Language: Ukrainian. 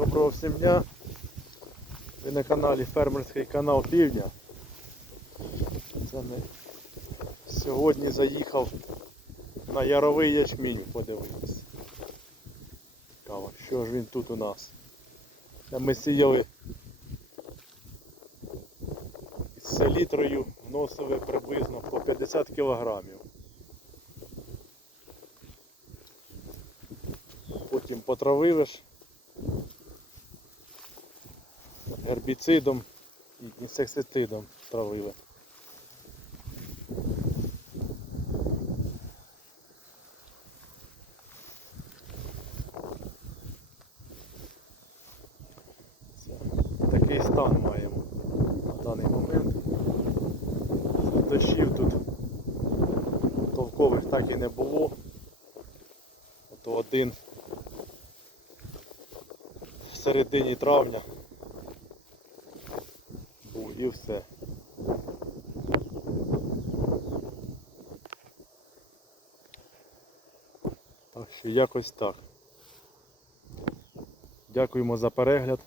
Доброго всім дня. Ви на каналі Фермерський канал Півдня. Це ми сьогодні заїхав на яровий ячмінь подивитись. Цікаво, що ж він тут у нас. Ми сіяли з селітрою вносили приблизно по 50 кілограмів. Потім потравили ж гербіцидом і інсектицидом травили. Такий стан маємо на даний момент. Дощів тут толкових так і не було. Ото один в середині травня і все. Так що якось так. Дякуємо за перегляд.